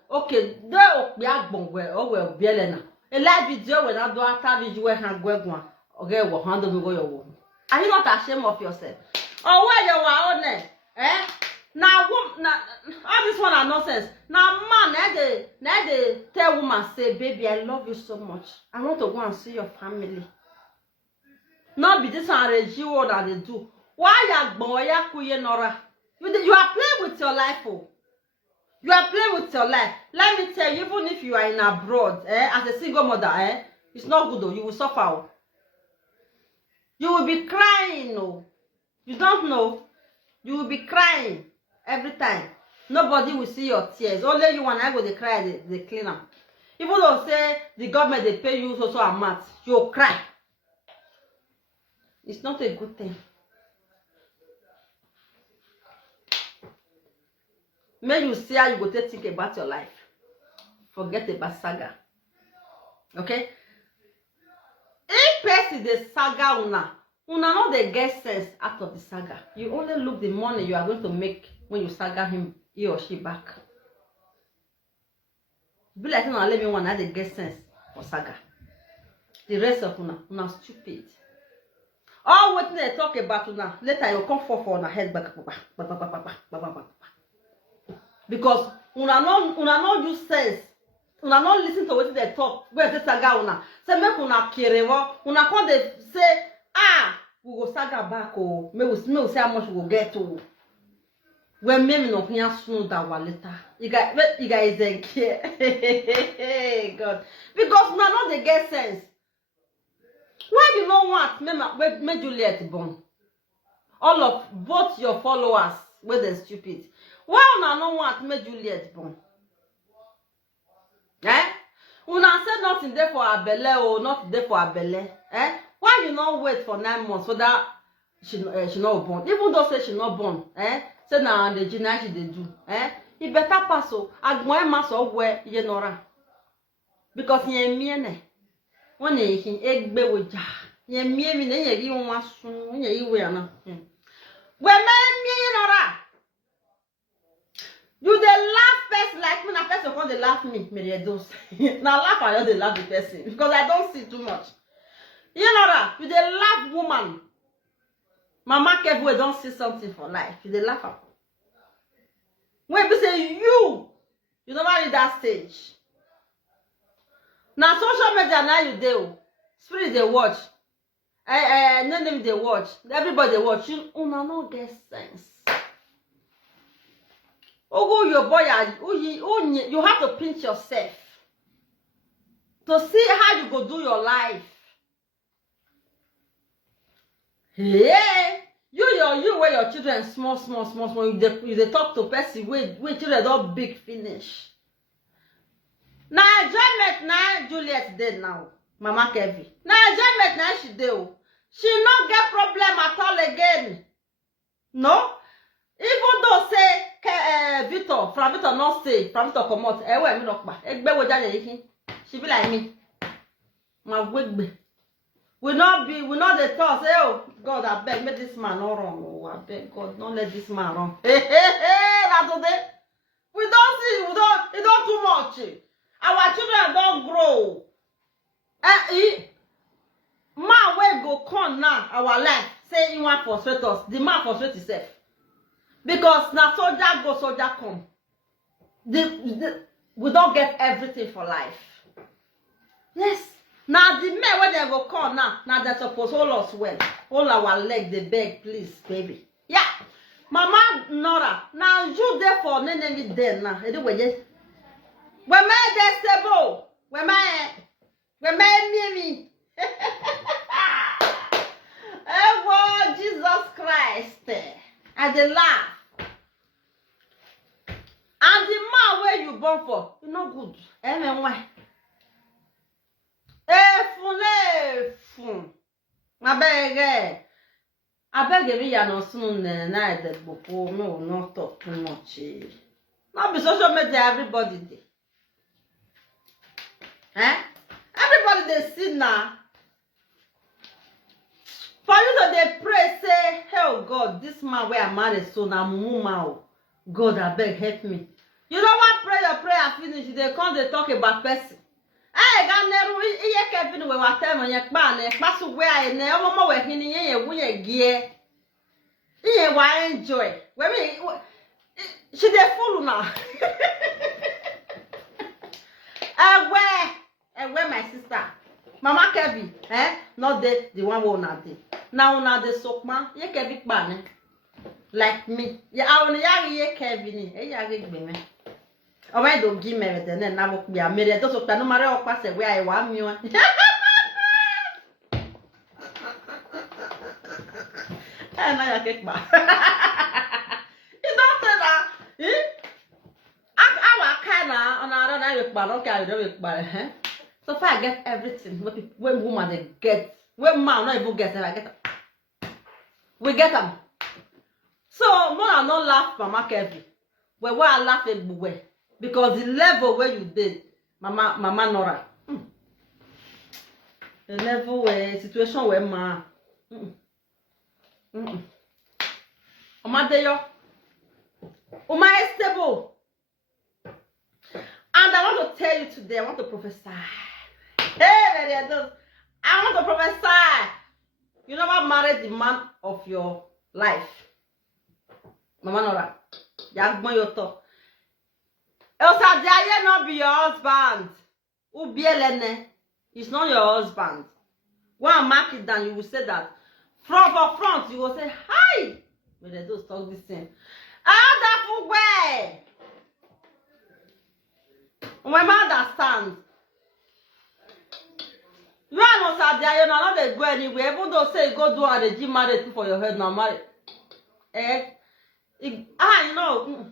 okay do okbia gbon we o we obiele na a live video when I do after video we han gwegwan oge wo handle me go your wo. Are you not ashamed of yourself? Or where you are on now all this one are nonsense. Now man they tell woman say baby I love you so much. I want to go and see your family. Not be this one regime that they do. Why ya gbon ya kuye nora? You are playing with your life, oh. You are playing with your life. Let me tell you, even if you are in abroad, as a single mother, it's not good though. You will suffer. Oh. You will be crying, oh. You don't know. You will be crying every time. Nobody will see your tears. Only you and I go they cry, they clean them. Even though say the government they pay you so amount, you'll cry. It's not a good thing. May you see how you go to think about your life. Forget about saga. Okay? If person the saga una not the get sense out of the saga. You only look the money you are going to make when you saga him, he or she back. Be like no let me one that they get sense for saga. The rest of una stupid. All what they talk about una later you come for una head back. Because una no use sense Una not listen to what they talk. Where they saga una. Say make una kerewo. Una come they say, ah, we go saga back oh. Me will say how much we will get to. When me no here soon that one later. You guys don't care. God. Because una not they get sense. Why you know what? Me Juliet born. All of both your followers were they stupid. Why una know what? Me Juliet born. Eh? Una said nothing there for her belly or not there for her belly. Eh? Why you not wait for 9 months so that she not born? Even though say she not born, eh? Say now the gina she they do, eh? He better pass so. Agmoe maso where you nora. Because ye miene. One ye kin egbe woja. Ye miene ne ye gi won asun ye yi we ana. We me nora. You they laugh first like me, na person come they laugh me, Edos. Now laugh I just they laugh the person because I don't see too much. You know that you they laugh woman. Mama Kev we don't see something for life. You they laugh up. When we say you never reach that stage. Now social media now you do. Spirit they watch. No name they watch. Everybody they watch. You no get sense. Oh, your boy, you have to pinch yourself to see how you go do your life. Hey, you where your children small. You they talk to person where children don't big finish. Now enjoyment now Juliet dead now. Mama Kevi. Now enjoyment now she do. She not get problem at all again. No? Even though say Victor not stay, from Victor come out, me knock back. She be like me. My wig. We not the thought, say, oh God, I beg, make this man not wrong. Oh, I beg God, don't let this man wrong. Hey, that's today. We don't see, it don't too much. Our children don't grow. Man where go come now, our life, say you want to frustrate us. The man frustrate himself. Because now soldier go, soldier come. We don't get everything for life. Yes. Now the men when they go come now they supposed hold us well. Hold our leg, they beg, please, baby. Yeah. Mama Nora, now you there for nene there now. Anyway, when my they stable, when my me. Oh Jesus Christ. And they laugh. And the man where you born for, you no good. Why? Fun. I beg me, ya no soon na that before me will not talk too much. Not be social media, everybody dey. Everybody they see now. For you to they pray, say, oh God, this man where I married so now mumu. God, I beg, help me. You know what? Pray your prayer finish. They come, they talk about person. Hey, Ganeru, iye Kevin, we were telling you, man, pass away, and never more where he we gear. Iye, why enjoy? Where she they fool now. Where my sister, Mama Kevin, not the one who not dey. Now una the soak man, ye Kevin ban. Like me. Yeah, I want to hear Kevin. Hey, I get me. Oh, I don't give me everything. Then I will be a million. That's what no matter what pass where I want me. And I get back. You don't tell that. I kind of on our own. I don't care. So far, I get everything. When woman they get, when man not even get them, I get them. We get them. So, more I not laugh, Mama Kevin. But why I laugh everywhere? Because the level where you did, Mama Nora. The level where, situation where ma. Oma Deyo. Oma is stable. And I want to tell you today, I want to prophesy. Hey, Edos. I want to prophesy. You never married the man of your life. Mama Nora, you have your talk. Osadiaye not be your husband. Ubielene. It's not your husband. Go and mark it down. You will say that. From front, you will say, hi. But they don't talk this thing. Other way. When I understand. You are not Osadiaye. You're not going to go anywhere. Even though say go do and the gym married for your head now. Married. You know.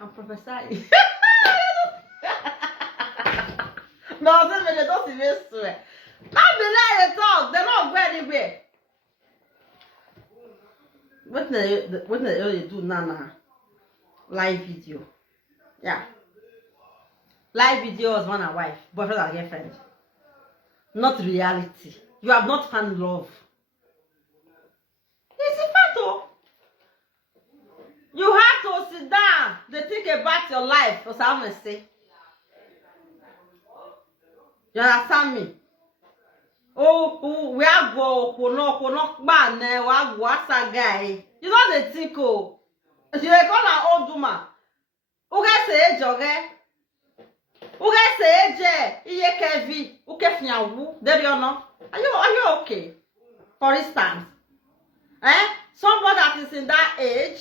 I'm prophesying. No, they don't even swear. Not be like they talk. They're not going anywhere. What they do now? Live video. Yeah. Live video husband and wife, boyfriend and girlfriend. Not reality. You have not found love. It's a fact. You have to sit down to think about your life, for some say. You understand me? Oh, we are go, man, we are go, guy. You know the think, oh. You are gonna old woman. Who can say, Jogger? Who can say, Iye Kevi, who can find there you know? Are you okay? For instance, somebody that is in that age,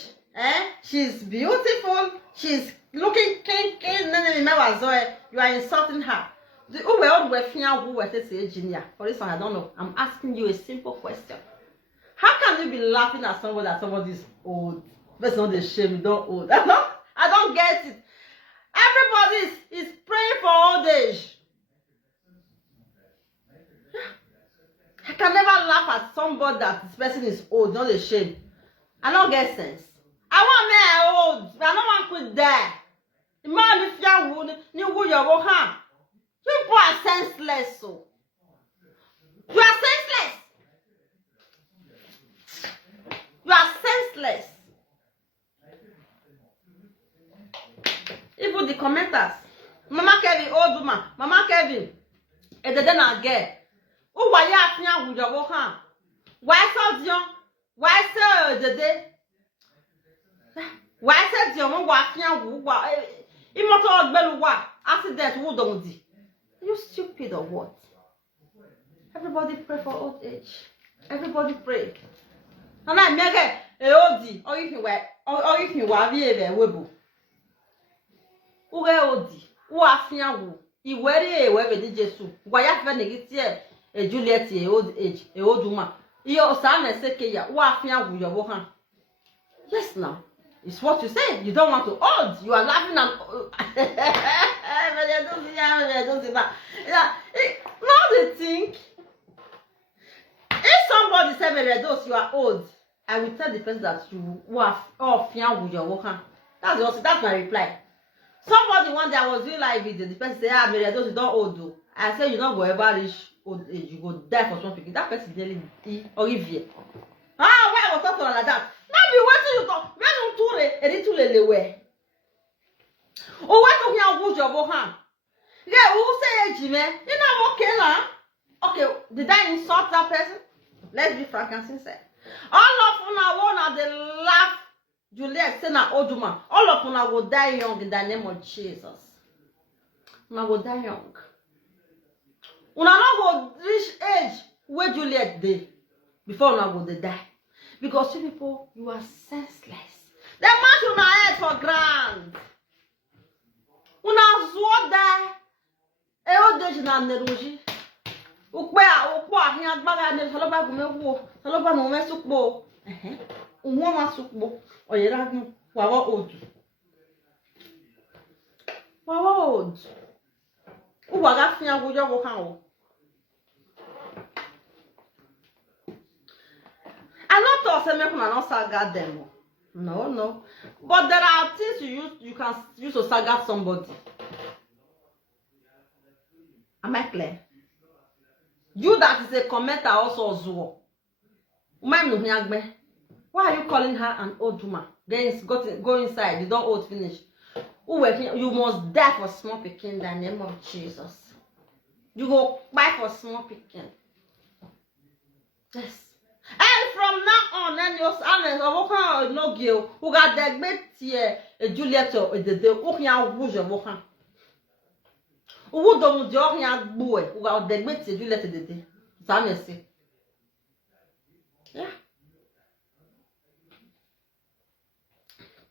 she's beautiful, she's looking clean, you are insulting her. For instance, I don't know. I'm asking you a simple question. How can you be laughing at somebody that somebody is old? That's not the shame, you don't old. I don't get it. Everybody is praying for old age. I can never laugh at somebody that this person is old, not a shame. I don't get sense. I want me old, but I don't want to die. The man if you would, you would your hand. People are senseless, so. You are senseless. You are senseless. Even the commenters. Mama Kevin, old woman. Mama Kevin. And then again. Oh, why you have with your hand? Why so young? Why so the day? Why said your mom walking out? Immortal Beluwa. Accident would don't do. Are you stupid or what? Everybody pray for old age. Everybody pray. And I make a oldie, or if you were here, webu. Who are oldie? Who are fiawu? He weary, wherever the Jesu. Why have a a Juliet, a old age, a old woman. Your son and Sekeya, who are fiawu your woman. Yes, now. It's what you say. You don't want to old. You are laughing at. Now they think. If somebody said, Edos, you are old, I will tell the person that you are off with your worker. That's my reply. Somebody one day I was doing live video. The person said, Edos, you don't old though. I said, you don't go ever reach old age. You go die for something. That person nearly Olivier. Why I was talking like that? Now be waiting you go. When you tour it, it will le way. Oh, what to hear about your bohan? Yeah, who say Jimmy? You know okay now? Okay, did I insult that person? Let's be frank and sincere. All of una wanna they laugh. Juliet say na old woman. All of una will die young in the name of Jesus. Una will die young. Una not go reach age where Juliet dey before una go dey die. Because you people, you are senseless. The man una head for ground. Una zwo die. E o deji na neruji. Ukwe ahin agbaga ne saloba gumewo. Saloba no me sukpo. Unwo ma sukpo. Oyera gun wawo odu. Wawo odu. Uwa ga fin agojo wo kan o. I'm not saying make una not saga them. No. But there are things you can use to saga somebody. Am I clear? You that is a commenter also zuo. Why are you calling her an old woman? Go inside. You don't old finish. You must die for small picking in the name of Jesus. You go buy for small picking. Yes. And from now on, then your son of no gil who got the bit Juliet or the Okian Rouge of Wohan. Who don't do your boy who got the bit Juliet the day. Zanesi. Yeah.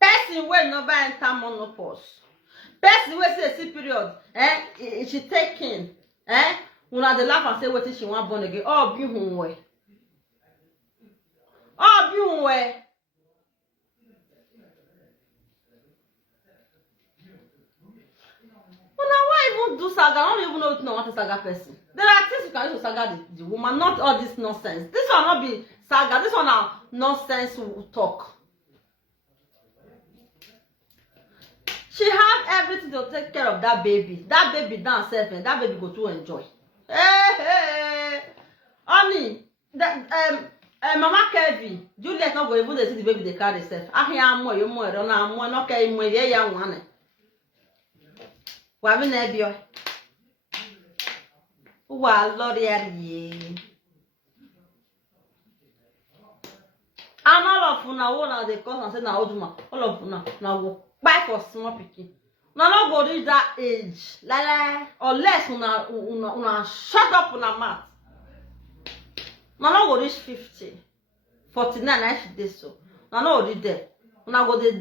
Person when no buy time monopause. Person when say see period, she taking, una the laugh and say what she want born again. Oh, be home way. Oh, be home way. Well, now why even do saga? I don't even know if you know what a saga person. There are things you can use to saga the woman, not all this nonsense. This will not be saga. This one now nonsense will talk. She have everything to take care of that baby. That baby down self and that baby go to enjoy. Hey. Honey, that Mama Kevin, Juliet not go even see the baby they carry herself. I hear more, you more, no more, no care more, yeah, one. Wabi nebio. Wa Lord ye. And all of una one they call and say na oduma. All of una na go buy for small pikin. Una no go reach that age. Like unless una shut up una mouth. Una no go reach 50. 49 I should dey so. Una no go reach there. Una go dey